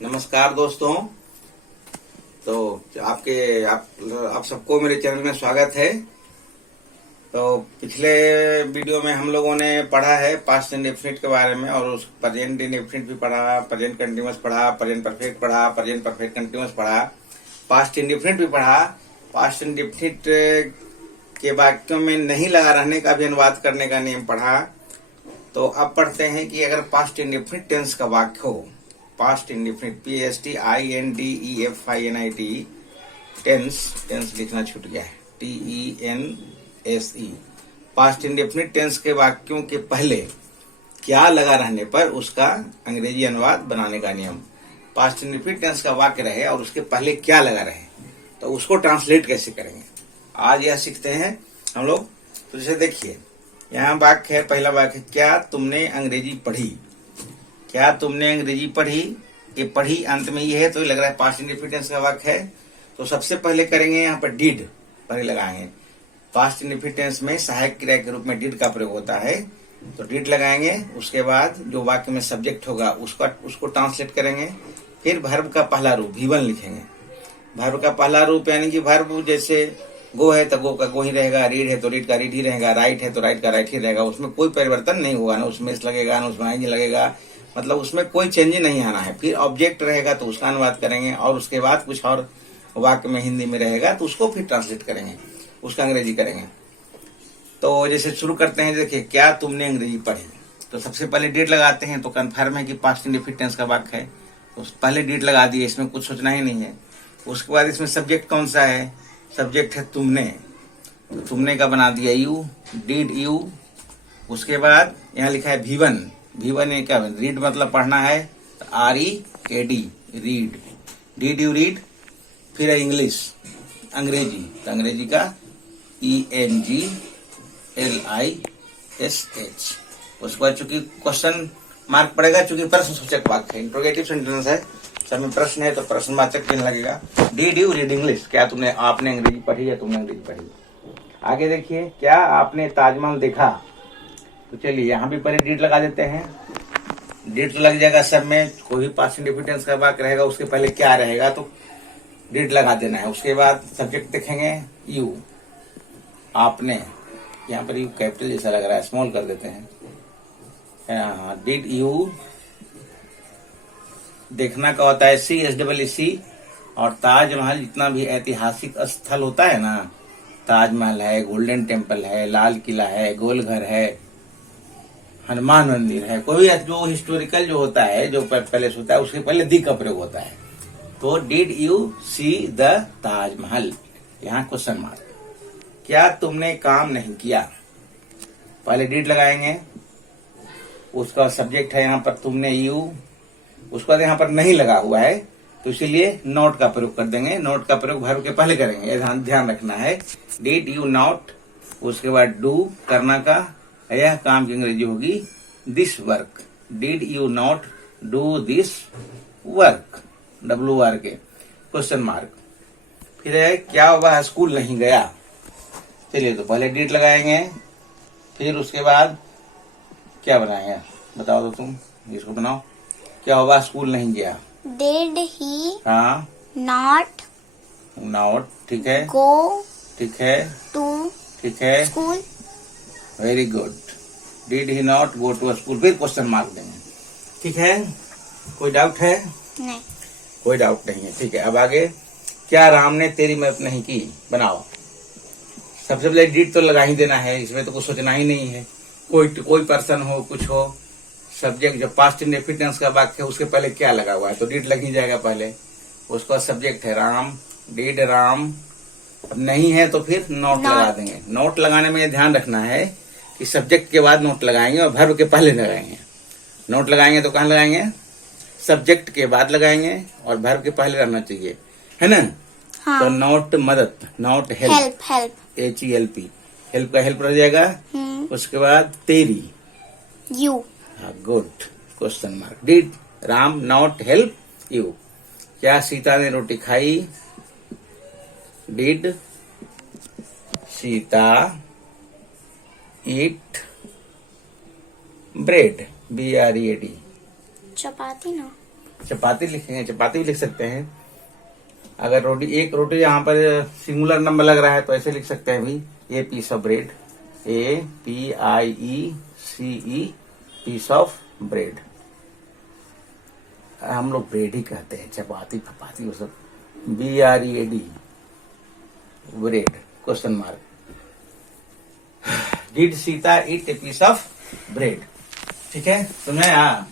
नमस्कार दोस्तों। तो आप सबको मेरे चैनल में स्वागत है। तो पिछले वीडियो में हम लोगों ने पढ़ा है पास्ट इंडेफिनिट के बारे में, और उस प्रेजेंट इंडेफिनिट भी पढ़ा, प्रेजेंट कंटीन्यूअस पढ़ा, प्रेजेंट परफेक्ट पढ़ा, प्रेजेंट परफेक्ट कंटीन्यूअस पढ़ा, पास्ट इंडेफिनिट भी पढ़ा। पास्ट इंडेफिनिट के वाक्यों में नहीं लगा रहने का भी अनुवाद करने का नियम पढ़ा। तो अब पढ़ते हैं कि अगर पास्ट इंडेफिनिट टेंस का वाक्य हो, पास्ट इंडेफिनिट PASTINDEFINIT टेंस लिखना छूट गया है, TENSE। पास्ट इंडेफिनिट टेंस के वाक्यों के पहले क्या लगा रहने पर उसका अंग्रेजी अनुवाद बनाने का नियम। पास्ट इंडेफिनिट टेंस का वाक्य रहे और उसके पहले क्या लगा रहे तो उसको ट्रांसलेट कैसे करेंगे, आज यह सीखते हैं हम लोग। तो जैसे देखिए, यहाँ वाक्य है, पहला वाक्य है, क्या तुमने अंग्रेजी पढ़ी। क्या तुमने अंग्रेजी पढ़ी, ये पढ़ी अंत में ये है तो ये लग रहा है पास्ट इंडेफिनिट टेंस का वाक्य है। तो सबसे पहले करेंगे यहाँ पर डिड पहले लगाएंगे। पास्ट इंडेफिनिट टेंस में सहायक क्रिया के रूप में डिड का प्रयोग होता है, तो डिड लगाएंगे। उसके बाद जो वाक्य में सब्जेक्ट होगा उसको ट्रांसलेट करेंगे। फिर वर्ब का पहला रूप V1 लिखेंगे। वर्ब का पहला रूप यानी कि वर्ब जैसे गो है तो गो का गो ही रहेगा, रीड है तो रीड का रीड ही रहेगा, राइट है तो राइट का राइट ही रहेगा, उसमें कोई परिवर्तन नहीं होगा, ना उसमें इस लगेगा ना उसमें आई लगेगा, मतलब उसमें कोई चेंज नहीं आना है। फिर ऑब्जेक्ट रहेगा तो उसका अनुवाद करेंगे, और उसके बाद कुछ और वाक्य में हिंदी में रहेगा तो उसको फिर ट्रांसलेट करेंगे, उसका अंग्रेजी करेंगे। तो जैसे शुरू करते हैं, देखिए क्या तुमने अंग्रेजी पढ़ी, तो सबसे पहले डेट लगाते हैं। तो कन्फर्म है कि पास्ट इंडेफिनिट टेंस का वाक्य है, तो पहले डेट लगा दिए, इसमें कुछ सोचना ही नहीं है। उसके बाद इसमें सब्जेक्ट कौन सा है, सब्जेक्ट है तुमने, तो तुमने का बना दिया यू, डिड यू। उसके बाद यहाँ लिखा है V1 ये क्या, रीड मतलब पढ़ना है, तो READ read. Did you read. फिर है इंग्लिश अंग्रेजी, तो अंग्रेजी का ENGLISH। उसके बाद चूंकि क्वेश्चन मार्क पड़ेगा, चूंकि प्रश्न सूचक वाक्य है, इंट्रोगेटिव सेंटेंस है, सब में प्रश्न है तो प्रश्नवाचक चिन्ह लगेगा। डिड यू रीड इंग्लिश, क्या आपने अंग्रेजी पढ़ी या तुमने अंग्रेजी पढ़ी। आगे देखिए, क्या आपने ताजमहल देखा, तो चलिए यहाँ भी पहले डिड लगा देते हैं। डिड तो लग जाएगा सब में, कोई भी पास्ट इंडेफिनिट टेंस का वाक्य रहेगा उसके पहले क्या रहेगा तो डिड लगा देना है। उसके बाद सब्जेक्ट देखेंगे यू, आपने, यहाँ पर यू कैपिटल जैसा लग रहा है, स्मॉल कर देते हैं। डिड यू, देखना का होता है CSEEC। और ताजमहल जितना भी ऐतिहासिक स्थल होता है ना, ताजमहल है, गोल्डन टेम्पल है, लाल किला है, गोलघर है, हनुमान मंदिर है, कोई जो हिस्टोरिकल जो होता है, जो पैलेस होता है, उसके पहले दी का प्रयोग होता है। तो did you see the Taj Mahal, यहाँ क्वेश्चन मार्क। क्या तुमने काम नहीं किया, पहले डिड लगाएंगे, उसका सब्जेक्ट है यहाँ पर तुमने यू, उसके बाद यहाँ पर नहीं लगा हुआ है तो इसीलिए नॉट का प्रयोग कर देंगे। नॉट का प्रयोग वर्ब के पहले करेंगे, ध्यान रखना है। डिड यू नॉट, उसके बाद डू करना का, यह काम की अंग्रेजी होगी this work. Did you not do this work, WR के क्वेश्चन मार्क। फिर है क्या वह स्कूल नहीं गया, चलिए तो पहले डिड लगाएंगे, फिर उसके बाद क्या बनाएंगे बताओ तो तुम, इसको बनाओ। क्या हुआ स्कूल नहीं गया, Did he हाँ not ठीक है, go ठीक है, to ठीक है, school? Very good. Did he not go to school, फिर क्वेश्चन मार्क देंगे, ठीक है। कोई डाउट है, नहीं। कोई डाउट नहीं है, ठीक है। अब आगे, क्या राम ने तेरी मदद नहीं की, बनाओ। सबसे पहले डिड तो लगा ही देना है, इसमें तो कुछ सोचना ही नहीं है। कोई पर्सन हो, कुछ हो, सब्जेक्ट जो पास्ट इंडेफिनिट टेंस का वाक्य है उसके पहले क्या लगा हुआ है तो डिड लग ही जाएगा पहले। उसका सब्जेक्ट है राम, डिड राम। नहीं है तो फिर नोट लगा देंगे। नोट लगाने में ध्यान रखना है कि सब्जेक्ट के बाद नोट लगाएंगे और वर्ब के पहले लगाएंगे। नोट लगाएंगे तो कहाँ लगाएंगे, सब्जेक्ट के बाद लगाएंगे और वर्ब के पहले रहना चाहिए, है ना। हाँ। तो नोट मदद, note help, help HELP, help का हेल्प रह जाएगा। उसके बाद तेरी, you. Good, question mark. Did Ram not help you, क्या सीता ने रोटी खाई, did Sita eat bread, BREAD। चपाती ना, चपाती लिखेंगे, चपाती भी लिख सकते हैं। अगर रोटी, एक रोटी यहाँ पर सिंगुलर नंबर लग रहा है तो ऐसे लिख सकते हैं भाई, a piece of bread, APIECE piece of bread. हम लोग ब्रेड ही कहते हैं, चपाती फपाती वो सब BREAD bread question mark. Did Sita eat a piece of bread? ठीक है, समझ आया?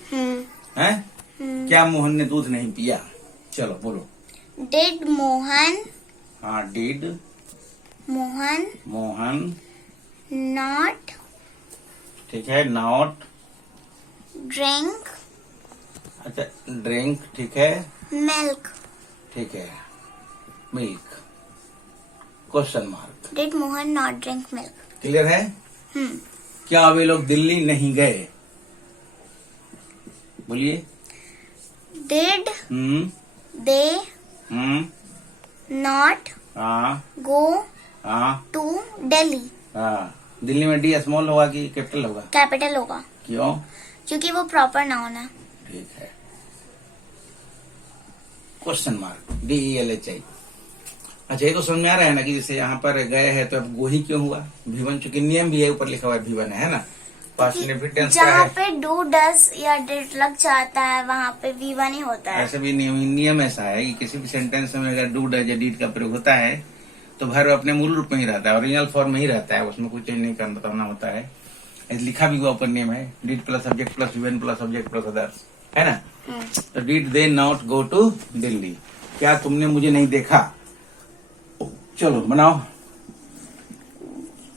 हैं? क्या मोहन ने दूध नहीं पिया? चलो बोलो। Did Mohan हाँ, डिड मोहन not ठीक है, नॉट drink अच्छा, ड्रिंक ठीक है, milk? ठीक है, milk question mark. Did Mohan not drink milk? Clear है? क्या वे लोग दिल्ली नहीं गए? बोलिए। Did hmm they hmm not हाँ go हाँ to Delhi? हाँ। दिल्ली में डी स्मॉल होगा कि कैपिटल होगा? कैपिटल होगा, क्यों? क्योंकि वो प्रॉपर नाउन है। ठीक है, क्वेश्चन मार्क DELHI। अच्छा, ये तो समझ में आ रहा है ना कि जैसे यहाँ पर गए हैं तो अब गो ही क्यों हुआ? V1 चूंकि नियम भी है, ऊपर लिखा हुआ है V1 है ना, पास्ट इंडेफिनिट टेंस का जहाँ है। पे डू डस या डिड लग जाता है वहाँ पे V1 ही होता है। ऐसे भी नियम ऐसा है कि किसी भी सेंटेंस में अगर डू डज या डीड का प्रयोग होता है तो वर्ब अपने मूल रूप में ही रहता है, ओरिजिनल फॉर्म में ही रहता है, उसमें कुछ चेंज नहीं करना होता है। ऐसे लिखा भी हुआ ऊपर नियम है, did plus subject plus V1 plus subject plus others, है ना। तो did they not go to Delhi? क्या तुमने मुझे नहीं देखा? चलो बनाओ।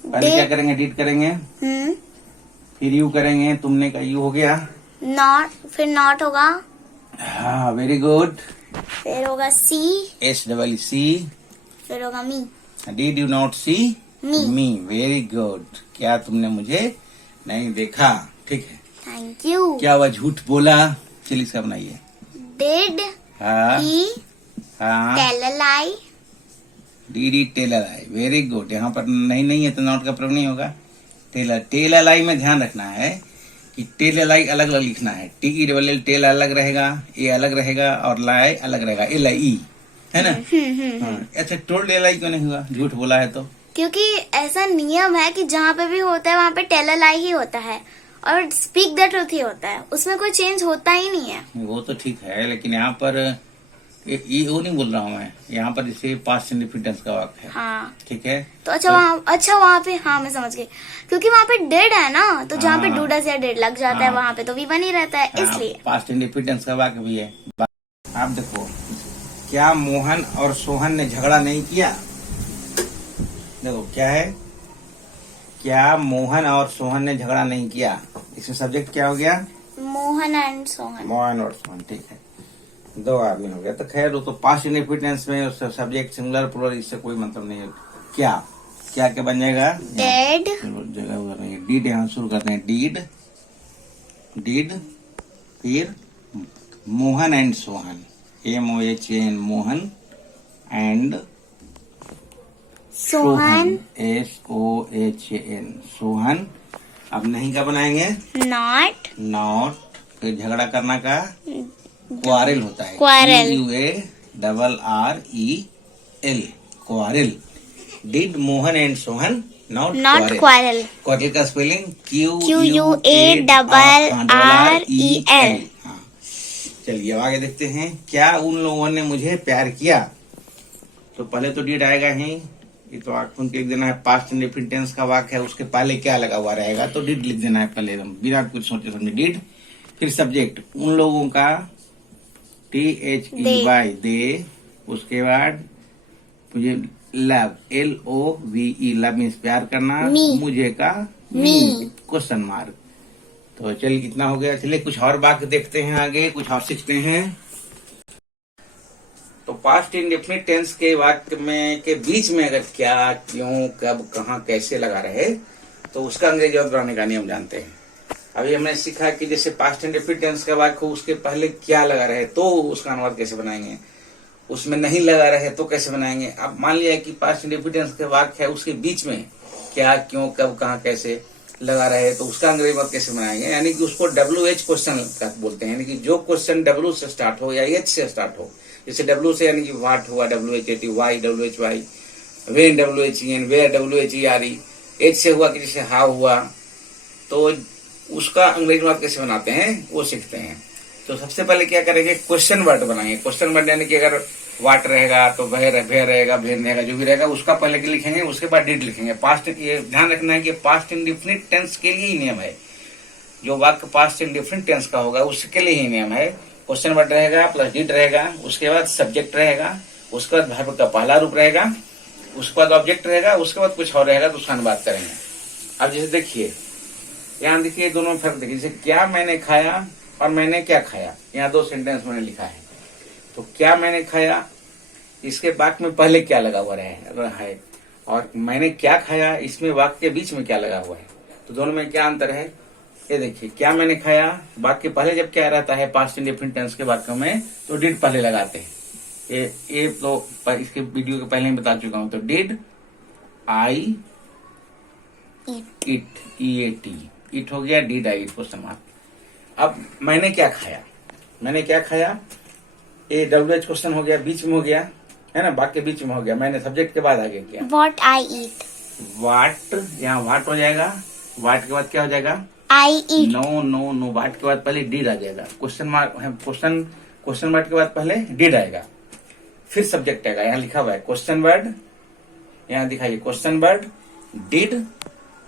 पहले क्या करेंगे? डिड करेंगे, फिर यू करेंगे, तुमने का यू हो गया, नॉट, फिर नॉट होगा, हाँ वेरी गुड, फिर होगा सी, SEEC, फिर होगा me. Did you not see Me. Me? Very good. क्या तुमने मुझे नहीं देखा? ठीक है। Thank you. क्या वह झूठ बोला? चलिए इसका बनाइए। डिड हाँ ही हाँ, tell a lie? Did he tell a lie, very good. यहाँ पर नहीं है तो नॉट का प्रयोग नहीं होगा। टेलर लाई में ध्यान रखना है कि टेलर लाई अलग अलग लिखना है, TELL टेल अलग रहेगा, ए अलग रहेगा और लाई अलग रहेगा, LIE, है ना। हाँ, अच्छा, टोल्ड LI क्यों नहीं हुआ? झूठ बोला है तो? क्योंकि ऐसा नियम है कि जहाँ पे भी होता है वहाँ पे टेल अ लाई ही होता है और स्पीक द ट्रूथ ही होता है, उसमें कोई चेंज होता ही नहीं है। वो तो ठीक है, लेकिन यहाँ पर ये वो नहीं बोल रहा हूँ मैं, यहाँ पर जैसे पास्ट इंडिफिनिट का वाक्य है, हाँ, ठीक है। तो अच्छा वहाँ पे, हाँ मैं समझ गई, क्योंकि वहाँ पे डेड है ना, तो जहाँ पे हाँ। डू डज या डेड लग जाता है हाँ। वहाँ पे तो V1 ही रहता है, इसलिए। पास्ट इंडिफिनिट का वाक्य भी है। आप देखो, क्या मोहन और सोहन ने झगड़ा नहीं किया? देखो क्या है, क्या मोहन और सोहन ने झगड़ा नहीं किया? इसमें सब्जेक्ट क्या हो गया? मोहन एंड सोहन। मोहन और सोहन, ठीक है, दो आदमी हो गया। तो खैर वो तो पास्ट इंडिफिनिट में सब्जेक्ट सिंगुलर प्लूरल, इससे कोई मतलब नहीं है। क्या क्या क्या बन जाएगा? डेड, जगह उधर नहीं है, डीड यहाँ शुरू करते हैं, डीड फिर Mohan and Sohan, MOHN Mohan and Sohan, SOHN Sohan. अब नहीं का बनाएंगे? नॉट, नॉट, फिर झगड़ा करना का क्वारेल होता है, Quarrel. QUARREL quarrel. Did Mohan and Sohan not quarrel. Quarrel का स्पेलिंग QUARREL। हाँ, चलिए अब आगे देखते हैं। क्या उन लोगों ने मुझे प्यार किया? तो पहले तो डिड आएगा ही, ये तो आंखों के लिख देना है, पास्ट इंडेफिनिट टेंस का वाक्य है, उसके पहले क्या लगा हुआ रहेगा तो डिड लिख देना है पहले एकदम बिना कुछ सोचे समझे, डिड, फिर सब्जेक्ट उन लोगों का THEY दे, उसके बाद मुझे लव LOVE लव मीन्स प्यार करना, Me. मुझे का Me. Question mark. तो चलिए इतना हो गया। चलिए कुछ और वाक्य देखते हैं, आगे कुछ और सीखते हैं। तो पास्ट इंडेफिनिट टेंस के वाक्य में के बीच में अगर क्या, क्यों, कब, कहाँ, कैसे लगा रहे तो उसका अंग्रेजी और बनाने का नियम जानते हैं। अभी हमने सीखा कि जैसे पास्ट इंडेफिनिट टेंस का वाक्य हो, उसके पहले क्या लगा रहे तो उसका अनुवाद कैसे बनाएंगे, उसमें नहीं लगा रहे तो कैसे बनाएंगे। अब मान लिया कि पास्ट इंडेफिनिट टेंस का वाक्य है, उसके बीच में क्या, क्यों, कब, कहाँ, कैसे, लगा रहे तो उसका अंग्रेजी मत कैसे बनाएंगे, यानी कि उसको WH क्वेश्चन बोलते हैं, यानी कि जो क्वेश्चन W से स्टार्ट हो या H से स्टार्ट हो। जैसे W से यानी कि वाट हुआ WHAT, why WHY, when WHEN, where WHERE, H से हुआ कि जैसे हाउ हुआ, तो उसका अंग्रेजी मत कैसे बनाते हैं वो सीखते हैं। तो सबसे पहले क्या करेंगे, क्वेश्चन वर्ड बनाएंगे। क्वेश्चन वर्ड यानी कि अगर वाट रहेगा तो वह रहेगा, भेन रहेगा, जो भी रहेगा उसका पहले के लिखेंगे, उसके बाद डिड लिखेंगे। पास्ट, ये ध्यान रखना है कि पास्ट इंडेफिनिट टेंस के लिए ही नियम है। जो वाक्य पास्ट इंडेफिनिट टेंस का होगा उसके लिए ही नियम है। क्वेश्चन वर्ड रहेगा प्लस डिड रहेगा, उसके बाद सब्जेक्ट रहेगा, उसके बाद वर्ब का पहला रूप रहेगा, उसके बाद ऑब्जेक्ट रहेगा, उसके बाद कुछ और रहेगा तो उसका अनुवाद करेंगे। अब जैसे देखिए, यहाँ देखिए दोनों में फर्क देखिए। जैसे क्या मैंने खाया और मैंने क्या खाया, यहाँ दो सेंटेंस मैंने लिखा है। तो क्या मैंने खाया, इसके वाक्य में पहले क्या लगा हुआ है, और मैंने क्या खाया इसमें वाक्य के बीच में क्या लगा हुआ है, तो दोनों में क्या अंतर है ये देखिए। क्या मैंने खाया वाक्य पहले जब क्या रहता है पास्ट इंडेफिनिट टेंस के वाक्यों में, तो डिड पहले लगाते हैं। ये तो इसके वीडियो के पहले ही बता चुका हूं। तो did I it, EAT, it हो गया, did I it question mark. अब मैंने क्या खाया, मैंने क्या खाया, ये WH क्वेश्चन हो गया, बीच में हो गया है ना, वाक्य बीच में हो गया। मैंने सब्जेक्ट के बाद आगे किया What I eat, वाट, यहाँ वाट हो जाएगा, वाट के बाद क्या हो जाएगा, I eat, नो, वाट के बाद पहले डिड आ जाएगा। क्वेश्चन मार्क, क्वेश्चन मार्क के बाद पहले डिड आएगा, फिर सब्जेक्ट आएगा। यहाँ लिखा हुआ है क्वेश्चन वर्ड, यहाँ दिखाइए क्वेश्चन वर्ड, डिड,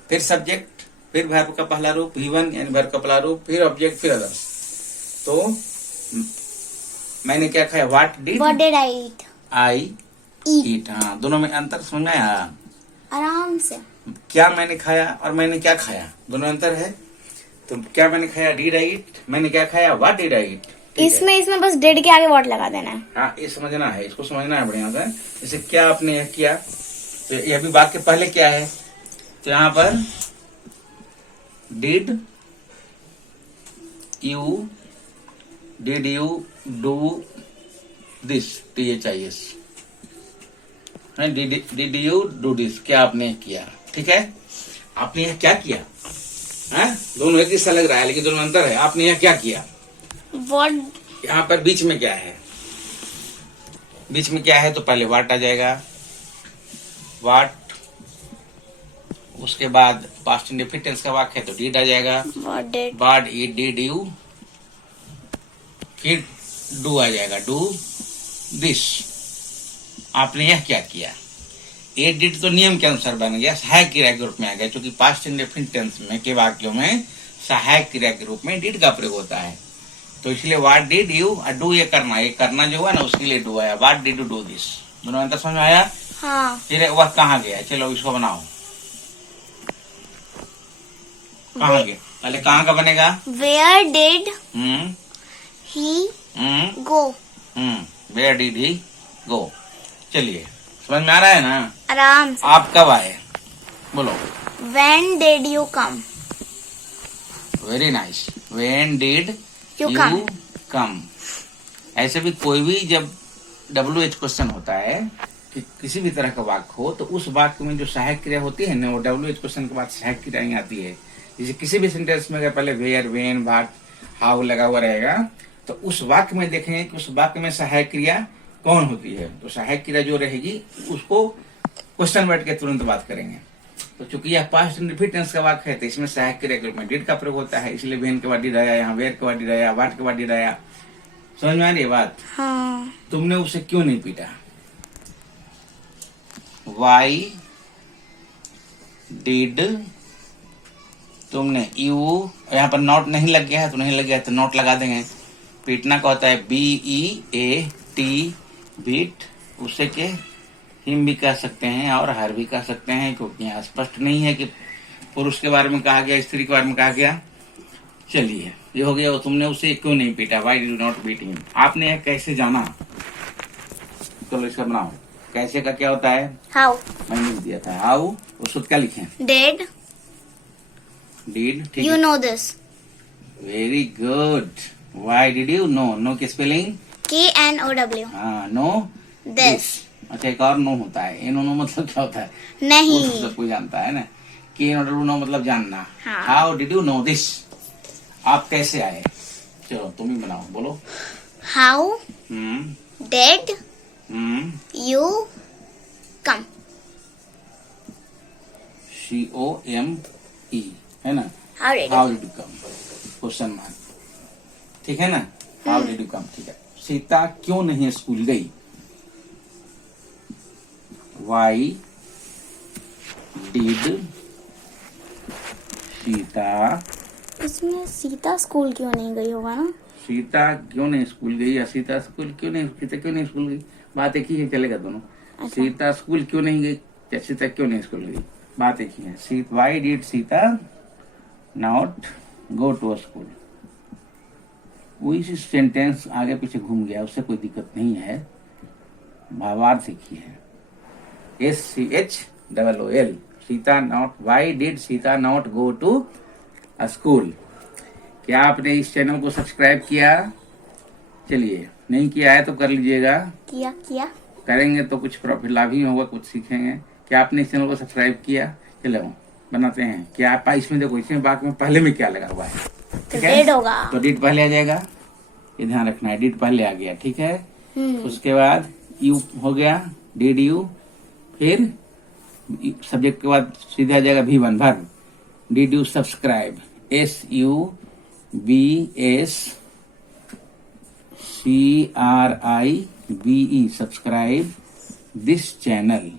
फिर सब्जेक्ट, फिर वर्ब का पहला रूप V1 यानी वर्ब का पहला रूप, फिर ऑब्जेक्ट, फिर अदर्स। तो मैंने क्या खाया, व्हाट डिड आई ईट। हाँ, दोनों में अंतर समझ में आया आराम से। क्या मैंने खाया और मैंने क्या खाया, दोनों अंतर है। तो क्या मैंने खाया, डिड आई ईट, मैंने क्या खाया, व्हाट डिड आई ईट। इसमें बस डिड के आगे व्हाट लगा देना है। हाँ, ये समझना है, इसको समझना है बढ़िया से। जैसे क्या आपने यह किया, तो यह भी वाक्य पहले क्या है, तो यहाँ पर did you do this, THIS, did you do this, क्या आपने किया। ठीक है, आपने यह क्या किया है, दोनों एक जैसा लग रहा है लेकिन दोनों में अंतर है। आपने यह क्या किया, व्हाट, यहाँ पर बीच में क्या है, बीच में क्या है, तो पहले व्हाट आ जाएगा, व्हाट, उसके बाद पास्ट इंडेफिनिट टेंस का वाक्य है तो डिड आ जाएगा, व्हाट डिड यू, फिर डू आ जाएगा, डू दिस, आपने यह क्या किया। ये डिड तो नियम के अनुसार बन गया, सहायक क्रिया के रूप में आ गया, क्योंकि पास्ट इंडेफिनिट टेंस में के वाक्यों में सहायक क्रिया के रूप में डिड का प्रयोग होता है। तो इसलिए व्हाट डिड यू, डू ये करना जो हुआ ना उसके लिए डू आया, what did you do this, दोनों अंतर समझ में आया। हाँ। फिर वह कहाँ गया, चलो इसको बनाओ, कहाँ गया, पहले कहाँ का बनेगा, where did he go, where did he go. चलिए समझ में आ रहा है ना, आराम से। आप कब आए, बोलो। When did you come, very nice, when did you you come. ऐसे भी कोई भी जब WH क्वेश्चन होता है कि किसी भी तरह का वाक्य हो, तो उस वाक्य में जो सहायक क्रिया होती है ना, वो WH क्वेश्चन के बाद सहायक क्रिया ही आती है। जैसे किसी भी सेंटेंस में अगर पहले वेयर, वेन, व्हाट, हाउ लगा हुआ रहेगा, तो उस वाक्य में देखेंगे कि उस वाक्य में सहायक क्रिया कौन होती है। तो सहायक क्रिया जो रहेगी उसको क्वेश्चन वर्ड के तुरंत बात करेंगे। तो चूंकि यह पास्ट इंडेफिनिट टेंस का वाक्य है, तो इसमें सहायक क्रिया के रूप में डिड का प्रयोग होता है, इसलिए वेन के बाद डिड आया, यहाँ वेयर के बाद डिड आया, व्हाट के बाद डिड आया। समझ में आ रही है बात। हाँ। तुमने उसे क्यों नहीं पीटा, वाई डिड, तुमने, यू, यहाँ पर नॉट नहीं लग गया है तो नहीं लग गया तो नॉट लगा देंगे। पीटना का होता है BEAT, बीट, उसे के हिम भी कह सकते हैं और हर भी कह सकते हैं, क्योंकि यहाँ स्पष्ट नहीं है कि पुरुष के बारे में कहा गया, स्त्री के बारे में कहा गया। चलिए ये हो गया, तुमने उसे क्यों नहीं पीटा, why did not beat him. आपने यह कैसे जाना, चलो इसका बनाओ, कैसे का क्या होता है, हाउ, मैंने दिया था, हाउ, उसको क्या लिखे, डिड, डिड, ठीक यू है, know this, very good. Why did you know, know की स्पेलिंग KNOW, हाँ, नो दिस। अच्छा, एक और नो होता है, नो मतलब क्या होता है, नहीं, वो सब कोई जानता है ना। के इन ऑर्डर टू नो मतलब जानना। हाँ। How did you no this? आप कैसे आए? चलो तुम ही बनाओ, बोलो। How did you come? COME है ना? How did how did you come? Question mark, ठीक है ना? हाउ डिड यू कम, ठीक है। सीता क्यों नहीं स्कूल गई? वाई डिड सीता, इसमें सीता स्कूल क्यों नहीं गई होगा ना? सीता क्यों नहीं स्कूल गई या सीता स्कूल क्यों नहीं, सीता क्यों नहीं स्कूल गई, बात एक ही है, चलेगा दोनों। अच्छा। सीता स्कूल क्यों नहीं गई या सीता क्यों नहीं स्कूल गई, बात एक ही है। Why did Sita not go to school? वही सेंटेंस आगे पीछे घूम गया, उससे कोई दिक्कत नहीं है, भावार्थ एक ही है। SCHOOL, Sita not, why did Sita not go to school? क्या आपने इस चैनल को सब्सक्राइब किया? चलिए, नहीं किया है तो कर लीजिएगा, किया करेंगे तो कुछ प्रॉफिट लाभ ही होगा, कुछ सीखेंगे। क्या आपने इस चैनल को सब्सक्राइब किया? चलो बनाते हैं। क्या आप इसमें देखो, इसमें बात में पहले में क्या लगा हुआ है, ठीक है? डिड होगा, तो डिड पहले आ जाएगा, ये ध्यान रखना है, डिड पहले आ गया, ठीक है। उसके बाद यू हो गया, डिड यू, फिर सब्जेक्ट के बाद सीधे आ जाएगा V1 verb. Did you subscribe, SUBSCRIBE, subscribe this channel,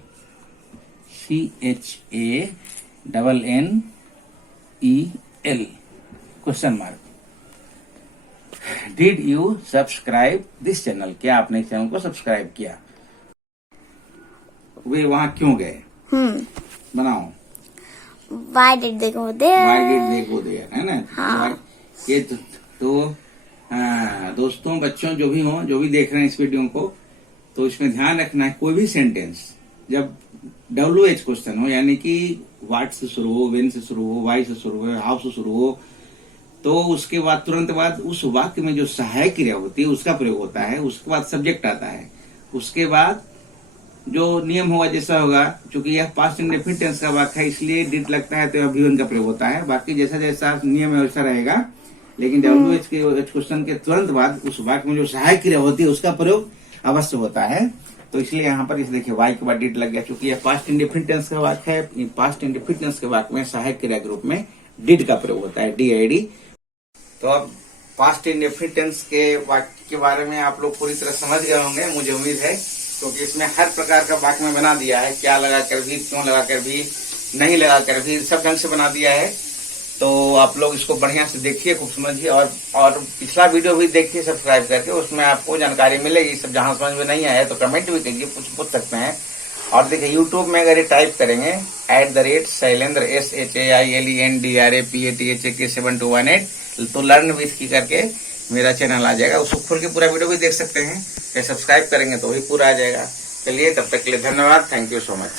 CHANNEL, question mark. Did you subscribe this channel? क्या आपने इस चैनल को सब्सक्राइब किया? वे वहां क्यों गए? बनाओ। Why did they go there? Why did they go there, है ना? हाँ। ये तो हाँ, दोस्तों बच्चों जो भी हो, जो भी देख रहे हैं इस वीडियो को, तो इसमें ध्यान रखना है, कोई भी सेंटेंस जब WH क्वेश्चन हो, यानी कि व्हाट से शुरू हो, व्हेन से शुरू हो, वाई से शुरू हो, हाउ से शुरू हो, तो उसके बाद तुरंत बाद उस वाक्य में जो सहायक क्रिया होती है उसका प्रयोग होता है, उसके बाद सब्जेक्ट आता है, उसके बाद जो नियम होगा जैसा होगा, क्योंकि यह पास्ट इंडेफिनिट टेंस का वाक्य है इसलिए डिड लगता है तो यह V1 का प्रयोग होता है। बाकी जैसा जैसा नियम है वैसा रहेगा, लेकिन WH के क्वेश्चन के तुरंत बाद उस वाक्य में जो सहायक क्रिया होती है उसका प्रयोग अवश्य होता है। तो इसलिए यहाँ पर इस देखिए वाई के बाद डिड लग गया, क्योंकि यह पास्ट इंडेफिनिट टेंस का वाक्य है। पास्ट इंडेफिनिट टेंस के वाक्य में सहायक क्रिया के रूप में डिड का प्रयोग होता है, DID। तो अब पास्ट इंडेफिनिट टेंस के वाक्य के बारे में आप लोग पूरी तरह समझ गए होंगे, मुझे उम्मीद है, क्योंकि इसमें हर प्रकार का वाक्य में बना दिया है, क्या लगा कर भी, क्यों लगा कर भी, नहीं लगा कर भी, सब ढंग से बना दिया है। तो आप लोग इसको बढ़िया से देखिए, खूब समझिए, और पिछला वीडियो भी देखिए सब्सक्राइब करके, उसमें आपको जानकारी मिलेगी। सब जहां समझ में नहीं आया तो कमेंट भी कीजिए, पूछ सकते हैं। और देखिए यूट्यूब में अगर ये टाइप करेंगे @शैलेंद्र SHAILENDRAPATHAK7218 तो लर्न विथ की करके मेरा चैनल आ जाएगा, उसको खोल के पूरा वीडियो भी देख सकते हैं। सब्सक्राइब करेंगे तो भी पूरा आ जाएगा। चलिए तब तक के लिए धन्यवाद, थैंक यू सो मच।